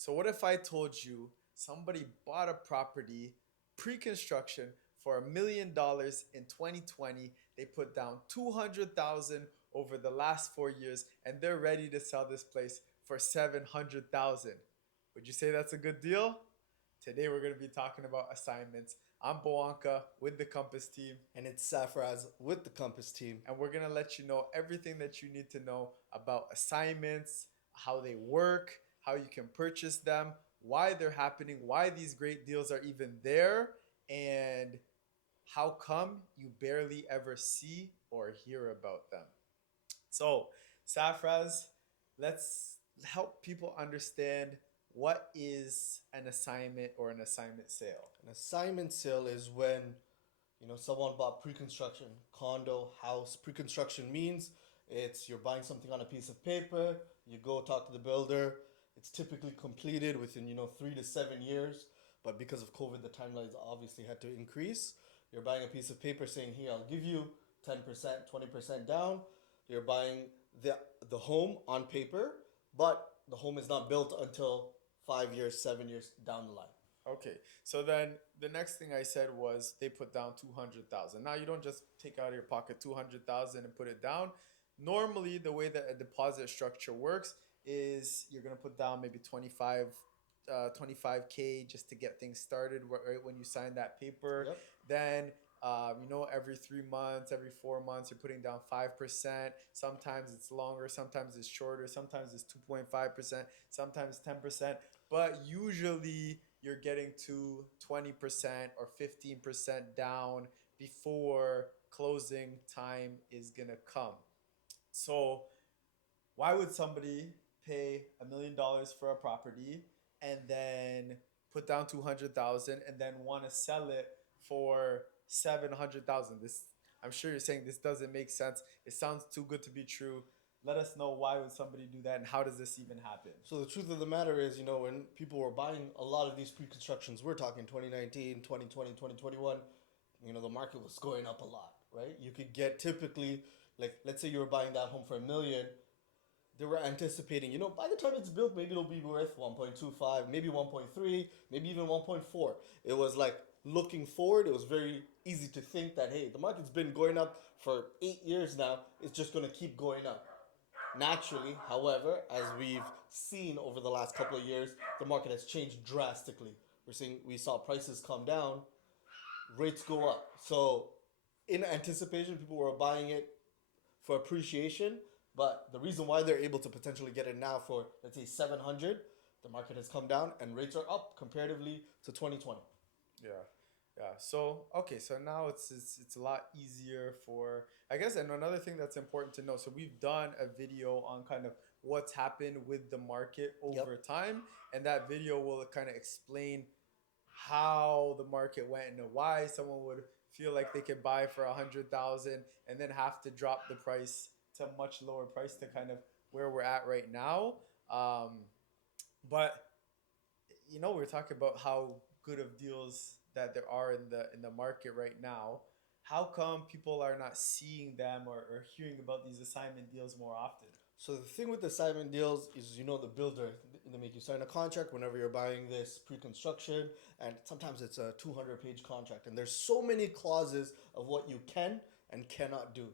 So what if I told you somebody bought a property pre-construction for $1 million in 2020? They put down 200,000 over the last 4 years, and they're ready to sell this place for 700,000. Would you say that's a good deal? Today we're going to be talking about assignments. I'm Boanka with the Compass team, And it's Safraz with the Compass team. and we're going to let you know everything that you need to know about assignments, how they work, how you can purchase them, why they're happening, why these great deals are even there, and how come you barely ever see or hear about them. So, Safraz, let's help people understand what is an assignment or an assignment sale. An assignment sale is when someone bought pre-construction, condo, house. Pre-construction means it's you're buying something on a piece of paper. You go talk to the builder. It's typically completed within 3 to 7 years. But because of COVID, the timelines obviously had to increase. You're buying a piece of paper saying, "Here, I'll give you 10%, 20% down." You're buying the home on paper, but the home is not built until 5 years, 7 years down the line. Okay, so then the next thing I said was they put down 200,000. Now you don't just take out of your pocket 200,000 and put it down. Normally, the way that a deposit structure works is you're gonna put down maybe 25k just to get things started right when you sign that paper. Yep. Then every 3 months, every 4 months, you're putting down 5%. Sometimes it's longer, sometimes it's shorter, sometimes it's 2.5%, sometimes 10%. But usually you're getting to 20% or 15% down before closing time is gonna come. So why would somebody pay $1 million for a property and then put down 200,000 and then want to sell it for 700,000? This, I'm sure you're saying this doesn't make sense. It sounds too good to be true. Let us know, why would somebody do that and how does this even happen? So the truth of the matter is, when people were buying a lot of these pre-constructions, we're talking 2019, 2020, 2021, the market was going up a lot, right? You could get typically, like, let's say you were buying that home for a million. They were anticipating, by the time it's built, maybe it'll be worth 1.25, maybe 1.3, maybe even 1.4. It was like looking forward, it was very easy to think that, hey, the market's been going up for 8 years now, it's just going to keep going up. Naturally, however, as we've seen over the last couple of years, the market has changed drastically. We saw prices come down, rates go up. So, in anticipation, people were buying it for appreciation. But the reason why they're able to potentially get it now for, let's say, 700, the market has come down and rates are up comparatively to 2020. Yeah. Yeah. So okay, so now it's a lot easier for, I guess, and another thing that's important to know. So we've done a video on kind of what's happened with the market Yep. over time, and that video will kind of explain how the market went and why someone would feel like they could buy for 100,000 and then have to drop the price to a much lower price to kind of where we're at right now. But we're talking about how good of deals that there are in the market right now. How come people are not seeing them or hearing about these assignment deals more often? So the thing with assignment deals is, the builder, they make you sign a contract whenever you're buying this pre-construction, and sometimes it's a 200-page contract, and there's so many clauses of what you can and cannot do.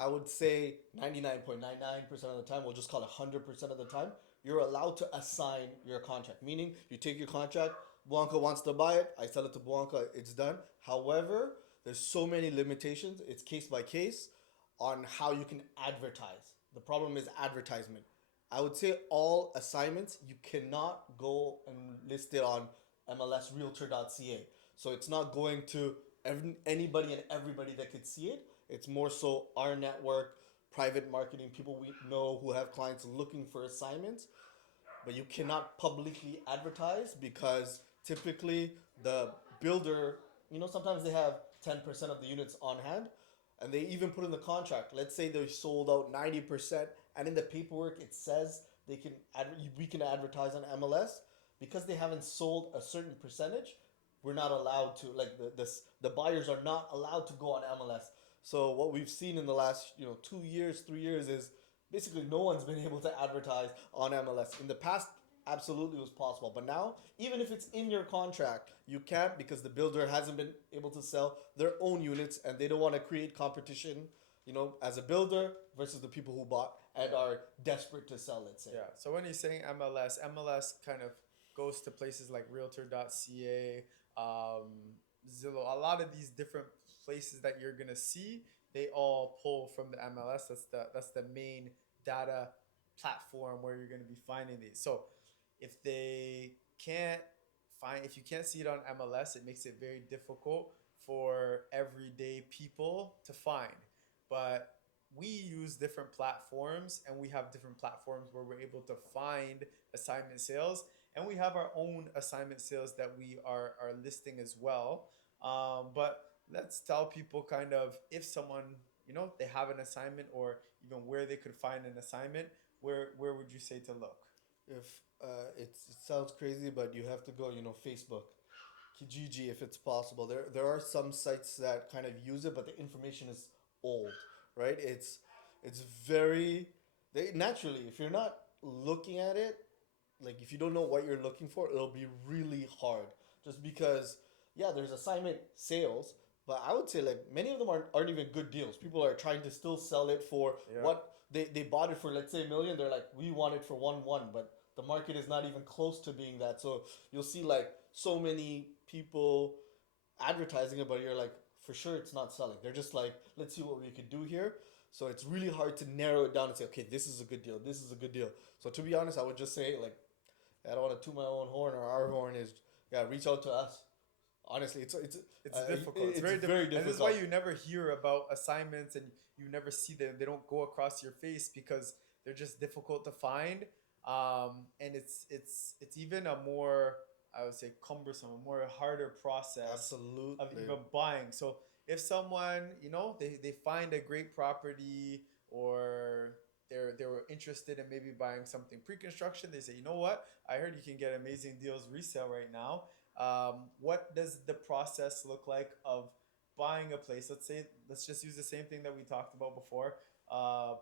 I would say 99.99% of the time, we'll just call it 100% of the time, you're allowed to assign your contract. Meaning, you take your contract, Blanca wants to buy it, I sell it to Blanca, it's done. However, there's so many limitations, it's case by case on how you can advertise. The problem is advertisement. I would say all assignments, you cannot go and list it on mlsrealtor.ca. So it's not going to anybody and everybody that could see it. It's more so our network, private marketing, people we know who have clients looking for assignments. But you cannot publicly advertise because typically the builder, sometimes they have 10% of the units on hand, and they even put in the contract. Let's say they sold out 90%, and in the paperwork it says we can advertise on MLS. Because they haven't sold a certain percentage, we're not allowed to, like, the buyers are not allowed to go on MLS. So what we've seen in the last 2 years, 3 years is basically no one's been able to advertise on MLS. In the past, absolutely was possible. But now, even if it's in your contract, you can't because the builder hasn't been able to sell their own units and they don't want to create competition, as a builder versus the people who bought and Yeah. are desperate to sell, let's say. Yeah. So when you're saying MLS kind of goes to places like Realtor.ca, Zillow. A lot of these different places that you're gonna see, they all pull from the MLS. That's the main data platform where you're gonna be finding these. So if they can't if you can't see it on MLS, it makes it very difficult for everyday people to find. But we use different platforms and we have different platforms where we're able to find assignment sales, and we have our own assignment sales that we are listing as well. But let's tell people kind of, if someone, they have an assignment, or even where they could find an assignment, where would you say to look? If it sounds crazy, but you have to go, Facebook, Kijiji, if it's possible. There are some sites that kind of use it, but the information is old, right? It's very they naturally, if you're not looking at it, like if you don't know what you're looking for, it'll be really hard. Just because, yeah, there's assignment sales, but I would say like many of them aren't even good deals. People are trying to still sell it for Yeah. what they bought it for. Let's say a million. They're like, we want it for 1.1, but the market is not even close to being that. So you'll see like so many people advertising it, but you're like, for sure it's not selling. They're just like, let's see what we could do here. So it's really hard to narrow it down and say, okay, this is a good deal. This is a good deal. So to be honest, I would just say like, I don't want to toot my own horn, or our horn is, yeah, reach out to us. Honestly, It's difficult. It's very very difficult, and this is why difficult. you never hear about assignments, and you never see them. They don't go across your face because they're just difficult to find. And it's even a more, I would say, cumbersome, a more harder process of Absolutely. even buying. So if someone, they find a great property, or they were interested in maybe buying something pre-construction, they say, you know what, I heard you can get amazing deals resale right now. What does the process look like of buying a place? Let's just use the same thing that we talked about before.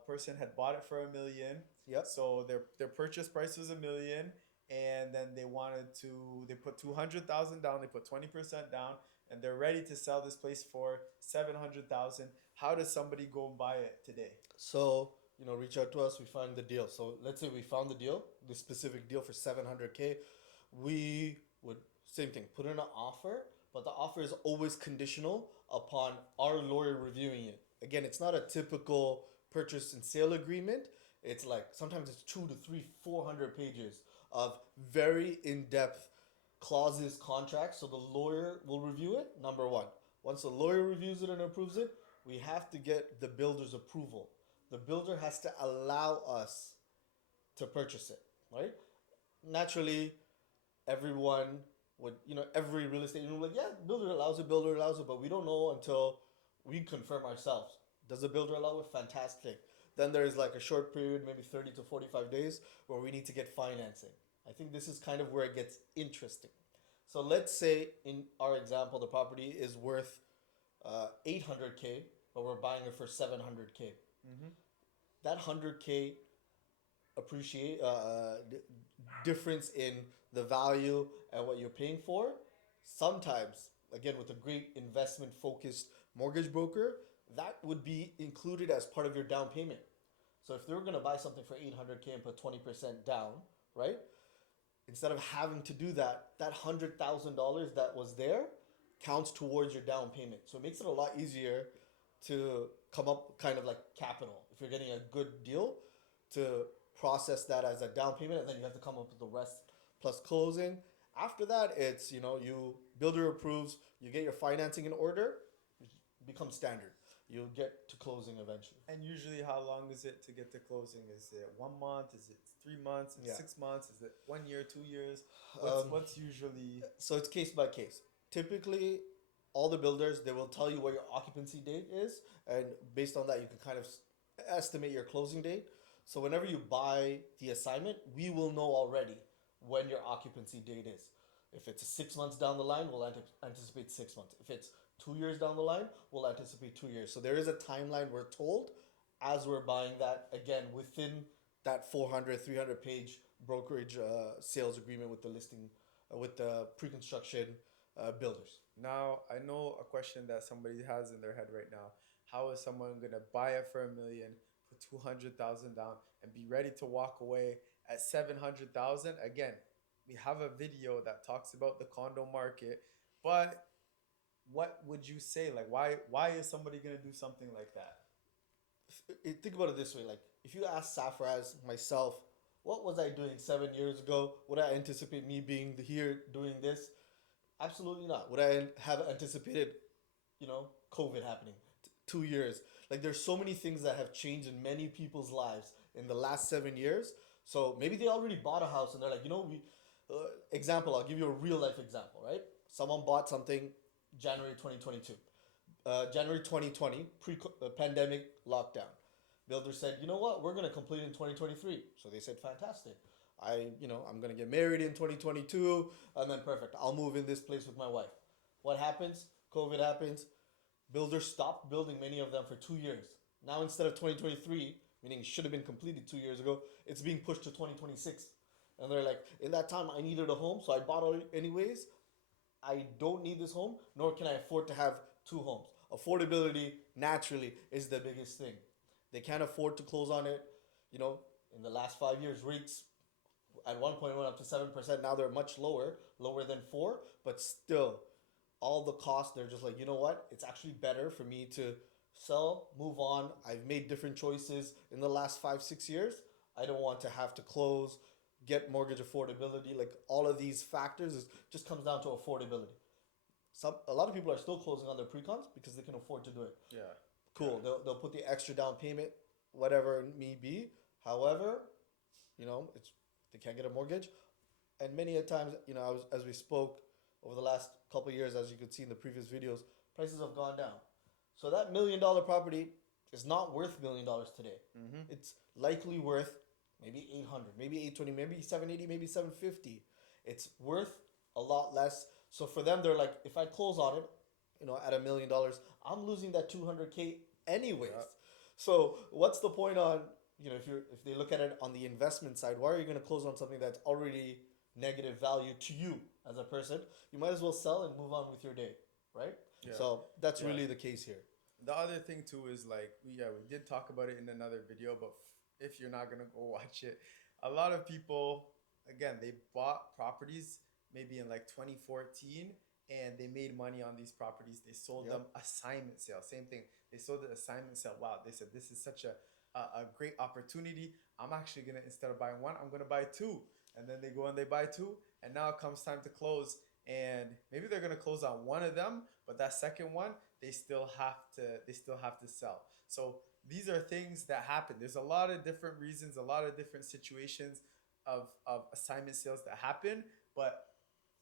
Person had bought it for 1 million, Yep. so their purchase price was 1 million, and then they put 200,000 down, they put 20% down, and they're ready to sell this place for 700,000. How does somebody go and buy it today? So, reach out to us. We find the deal. So let's say we found the deal, the specific deal for 700K. We would, same thing, put in an offer, but the offer is always conditional upon our lawyer reviewing it. Again, it's not a typical purchase and sale agreement. It's like sometimes it's 2 to 3, 400 pages of very in depth clauses, contracts. So the lawyer will review it. Number one, once the lawyer reviews it and approves it, we have to get the builder's approval. The builder has to allow us to purchase it, right? Naturally, everyone would, every real estate agent would be like, yeah, builder allows it, but we don't know until we confirm ourselves. Does the builder allow it? Fantastic. Then there's like a short period, maybe 30 to 45 days, where we need to get financing. I think this is kind of where it gets interesting. So let's say in our example, the property is worth 800K, but we're buying it for 700K. Mm-hmm. That 100K appreciate difference in the value and what you're paying for, sometimes, again, with a great investment focused mortgage broker, that would be included as part of your down payment. So if they were going to buy something for 800K and put 20% down, right? Instead of having to do that, that $100,000 that was there counts towards your down payment. So it makes it a lot easier to come up kind of like capital. If you're getting a good deal, to process that as a down payment, and then you have to come up with the rest plus closing. After that, it's, you builder approves, you get your financing in order, it becomes standard. You'll get to closing eventually. And usually, how long is it to get to closing? Is it 1 month? Is it 3 months? Is it Yeah. 6 months? Is it 1 year, 2 years? Um, What's usually? so it's case by case. Typically, all the builders, they will tell you what your occupancy date is, and based on that, you can kind of estimate your closing date. So whenever you buy the assignment, we will know already when your occupancy date is. If it's 6 months down the line, we'll anticipate 6 months. If it's 2 years down the line, we'll anticipate 2 years. So there is a timeline we're told as we're buying that, again, within that 400, 300 page brokerage sales agreement with the listing, with the pre-construction builders. Now, I know a question that somebody has in their head right now. How is someone gonna buy it for 1 million, put 200,000 down, and be ready to walk away at 700,000? Again, we have a video that talks about the condo market, but what would you say? Like, why is somebody gonna do something like that? Think about it this way: like, if you ask Safraz, myself, what was I doing 7 years ago? Would I anticipate me being here doing this? Absolutely not. Would I have anticipated, COVID happening? 2 years. Like, there's so many things that have changed in many people's lives in the last 7 years. So maybe they already bought a house and they're like, example, I'll give you a real life example, right? Someone bought something January 2022. January 2020, pre-pandemic lockdown. Builder said, you know what, we're going to complete in 2023. So they said, fantastic. I'm going to get married in 2022 and then perfect. I'll move in this place with my wife. What happens? COVID happens. Builders stopped building many of them for 2 years. Now instead of 2023, meaning it should have been completed 2 years ago, it's being pushed to 2026. And they're like, in that time I needed a home, so I bought it anyways. I don't need this home, nor can I afford to have two homes. Affordability naturally is the biggest thing. They can't afford to close on it. In the last 5 years, rates at one point went up to 7%. Now they're much lower than 4%, but still, all the costs, they're just like, you know what? It's actually better for me to sell, move on. I've made different choices in the last 5, 6 years. I don't want to have to close, get mortgage affordability. Like, all of these factors just comes down to affordability. A lot of people are still closing on their pre-cons because they can afford to do it. Yeah. Cool. They'll put the extra down payment, whatever it may be. However, it's they can't get a mortgage, and many a times, as we spoke over the last couple of years, as you could see in the previous videos, prices have gone down. So that $1 million property is not worth $1 million today. Mm-hmm. It's likely worth maybe 800, maybe 820, maybe 780, maybe 750. It's worth a lot less. So for them, they're like, if I close on it, at $1 million, I'm losing that 200K anyways. Yeah. So what's the point on, if they look at it on the investment side, why are you going to close on something that's already negative value to you as a person? You might as well sell and move on with your day, right? Yeah. So that's really the case here. The other thing too is like, we did talk about it in another video, but if you're not going to go watch it, a lot of people, again, they bought properties maybe in like 2014 and they made money on these properties. They sold them assignment sale. Same thing. They sold the assignment sale. Wow. They said, this is such a great opportunity. I'm actually going to, instead of buying one, I'm going to buy two. And then they go and they buy two. And now it comes time to close. And maybe they're going to close on one of them, but that second one, they still have to sell. So these are things that happen. There's a lot of different reasons, a lot of different situations of assignment sales that happen, but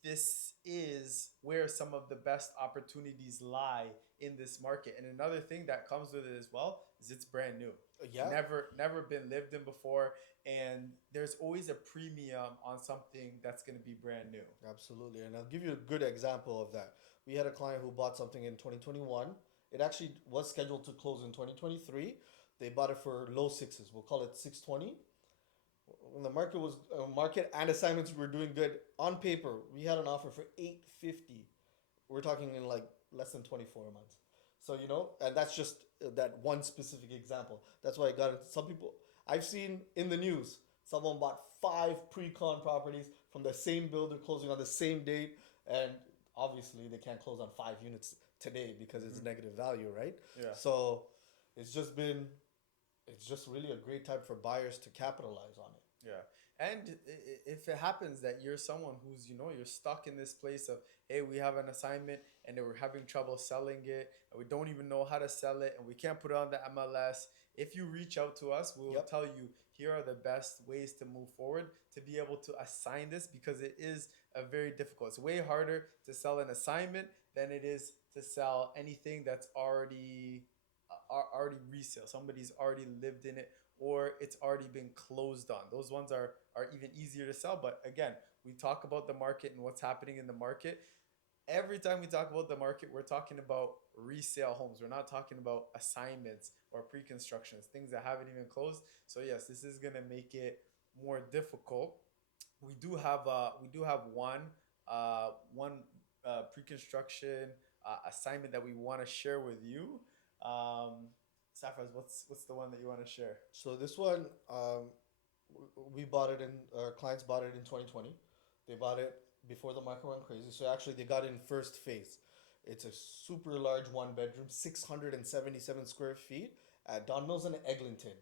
this is where some of the best opportunities lie in this market. And another thing that comes with it as well is it's brand new. Yeah. Never been lived in before. And there's always a premium on something that's going to be brand new. Absolutely. And I'll give you a good example of that. We had a client who bought something in 2021. It actually was scheduled to close in 2023. They bought it for low sixes. We'll call it 620. When the market and assignments were doing good on paper, we had an offer for 850. We're talking in like less than 24 months. So, and that's just that one specific example. That's why I got into some people. I've seen in the news, someone bought 5 pre-con properties from the same builder closing on the same date. And obviously they can't close on 5 units today because it's negative value, right? Yeah. So it's just really a great time for buyers to capitalize on it. Yeah. And if it happens that you're someone who's, you're stuck in this place of, hey, we have an assignment and we're having trouble selling it and we don't even know how to sell it and we can't put it on the MLS. If you reach out to us, we'll tell you, here are the best ways to move forward to be able to assign this, because it is a very difficult. It's way harder to sell an assignment than it is to sell anything that's already resale. Somebody's already lived in it, or it's already been closed on. Those ones are even easier to sell. But again, we talk about the market and what's happening in the market. Every time we talk about the market, we're talking about resale homes. We're not talking about assignments or pre-constructions, things that haven't even closed. So yes, this is going to make it more difficult. we do have one pre-construction assignment that we want to share with you. Safras, what's the one that you want to share? So this one, we bought it in. Our clients bought it in 2020. They bought it before the market went crazy. So actually, they got it in first phase. It's a super large one bedroom, 677 square feet at Don Mills and Eglinton.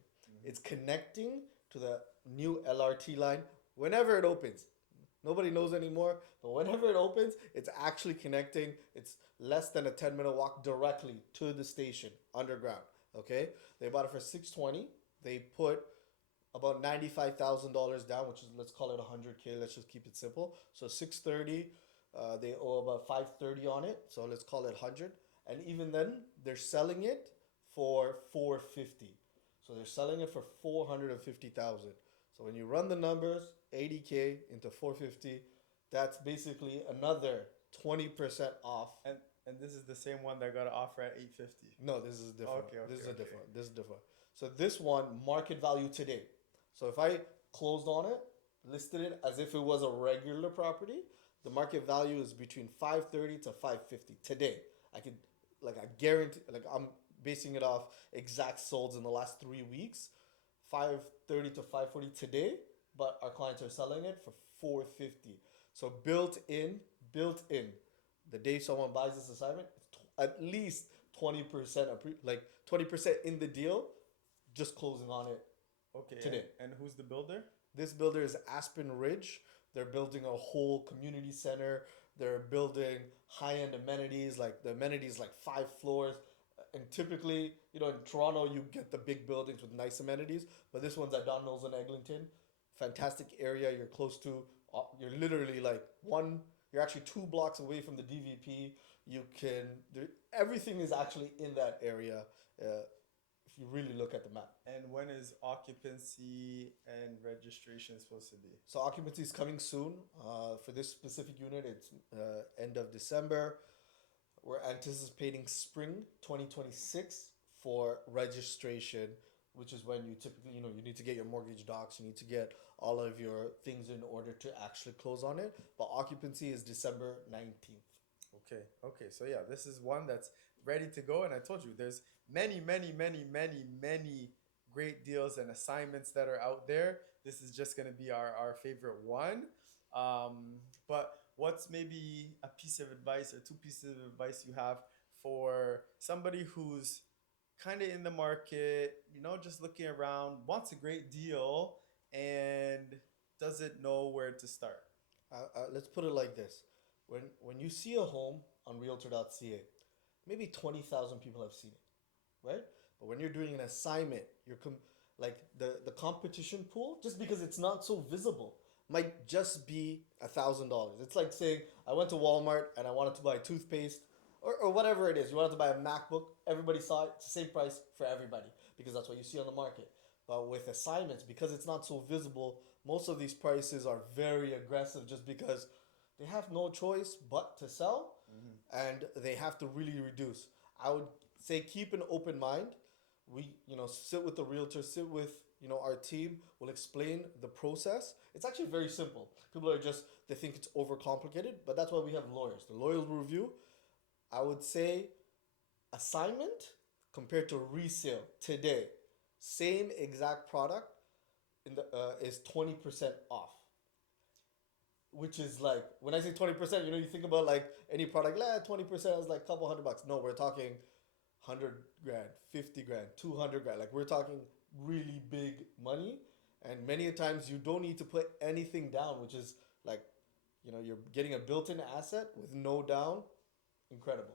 It's connecting to the new LRT line whenever it opens. Nobody knows anymore, but whenever it opens, it's actually connecting. It's less than a 10-minute walk directly to the station underground. Okay? They bought it for 620. They put about $95,000 down, which is, let's call it 100K. Let's just keep it simple. So 630, they owe about 530 on it. So let's call it 100. And even then, they're selling it for 450. So they're selling it for 450,000. So when you run the numbers, 80K into 450, that's basically another 20% off. And this is the same one that got an offer at 850. No, this is different. Okay, okay, This is a okay. different. This is different. So this one, market value today. So if I closed on it, listed it as if it was a regular property, the market value is between 530 to 550 today. I could, like, I guarantee, like, I'm basing it off exact solds in the last 3 weeks, 530 to 540 today, but our clients are selling it for 450. So built in, the day someone buys this assignment, it's at least 20% like 20% in the deal, just closing on it Okay. today. And who's the builder? This builder is Aspen Ridge. They're building a whole community center. They're building high-end amenities. Like the amenities, like 5 floors. And typically, in Toronto, you get the big buildings with nice amenities. But this one's at Don Mills and Eglinton. Fantastic area. You're close to. You're literally like one. You're actually 2 blocks away from the DVP. You can. Everything is actually in that area. If you really look at the map. And when is occupancy and registration supposed to be? So occupancy is coming soon. For this specific unit, it's end of December. We're anticipating spring 2026 for registration, which is when you typically, you need to get your mortgage docs, you need to get all of your things in order to actually close on it. But occupancy is December 19th. Okay, okay. So yeah, this is one that's ready to go. And I told you, there's many, many, many, many, many great deals and assignments that are out there. This is just gonna be our favorite one. But what's maybe a piece of advice or two pieces of advice you have for somebody who's kind of in the market, just looking around, wants a great deal, and doesn't know where to start? Let's put it like this: when you see a home on Realtor.ca, maybe 20,000 people have seen it, right? But when you're doing an assignment, like the competition pool, just because it's not so visible, might just be $1,000. It's like saying I went to Walmart and I wanted to buy toothpaste or whatever it is. You wanted to buy a MacBook, everybody saw it. It's the same price for everybody because that's what you see on the market. But with assignments, because it's not so visible, most of these prices are very aggressive just because they have no choice but to sell and they have to really reduce. I would say keep an open mind. We, sit with the realtor, sit with, our team will explain the process. It's actually very simple. People they think it's overcomplicated, but that's why we have lawyers. The lawyers will review. I would say assignment compared to resale today, same exact product is 20% off. Which is like when I say 20%, you think about like any product, 20% is like a couple $100. No, we're talking 100 grand, 50 grand, 200 grand. Like we're talking really big money, and many a times you don't need to put anything down, which is like, you're getting a built-in asset with no down. Incredible.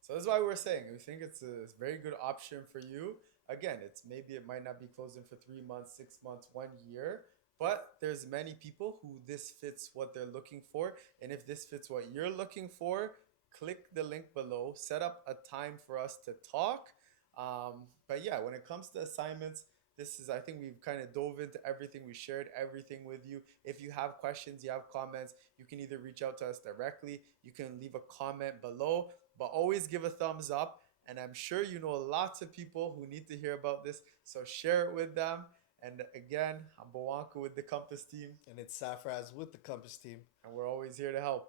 So that's why we're saying we think it's a very good option for you. Again, it might not be closing for 3 months, 6 months, 1 year, but there's many people who this fits what they're looking for. And if this fits what you're looking for, click the link below, set up a time for us to talk. But yeah, when it comes to assignments, I think we've kind of dove into everything. We shared everything with you. If you have questions, you have comments, you can either reach out to us directly, you can leave a comment below, but always give a thumbs up. And I'm sure you know lots of people who need to hear about this. So share it with them. And again, I'm Bawanka with the Compass team, And it's Safraz with the Compass team. and we're always here to help.